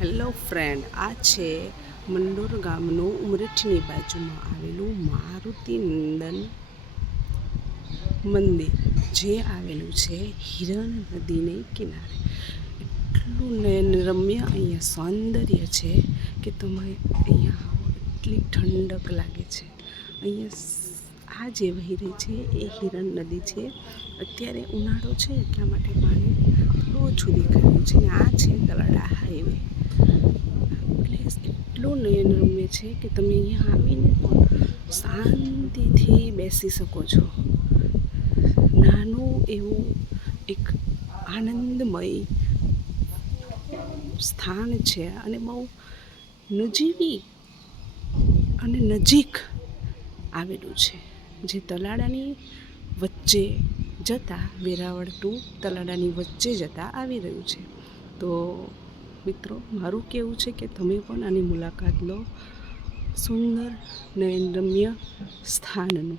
Hello friend, આ છે મંડોર ગામનું ઉમરેઠની બાજુમાં આવેલું મારુતિ નંદન મંદિર, જે આવેલું છે હિરણ નદીને કિનારે. એટલું નયનરમ્ય અહીંયા સૌંદર્ય છે કે તમે અહીંયા આવો એટલી ઠંડક લાગે છે. અહીંયા આ જે વહી રહી છે એ હિરણ નદી છે. અત્યારે ઉનાળો છે એટલા માટે પાણી થોડું ઓછું દેખાયું છે. ને આ છે તલાડા હાઈવે. એટલું નયનરમ્ય છે કે તમે અહીંયા આવીને શાંતિથી બેસી શકો છો. નાનું એવું એક આનંદમય સ્થાન છે અને બહુ નજીવી અને નજીક આવેલું છે, જે તલાડાની વચ્ચે જતાં વેરાવળ ટુ તલાડાની વચ્ચે જતાં આવી રહ્યું છે. તો મિત્રો, મારું કહેવું છે કે તમે પણ આની મુલાકાત લો સુંદર નયનરમ્ય સ્થાનનું.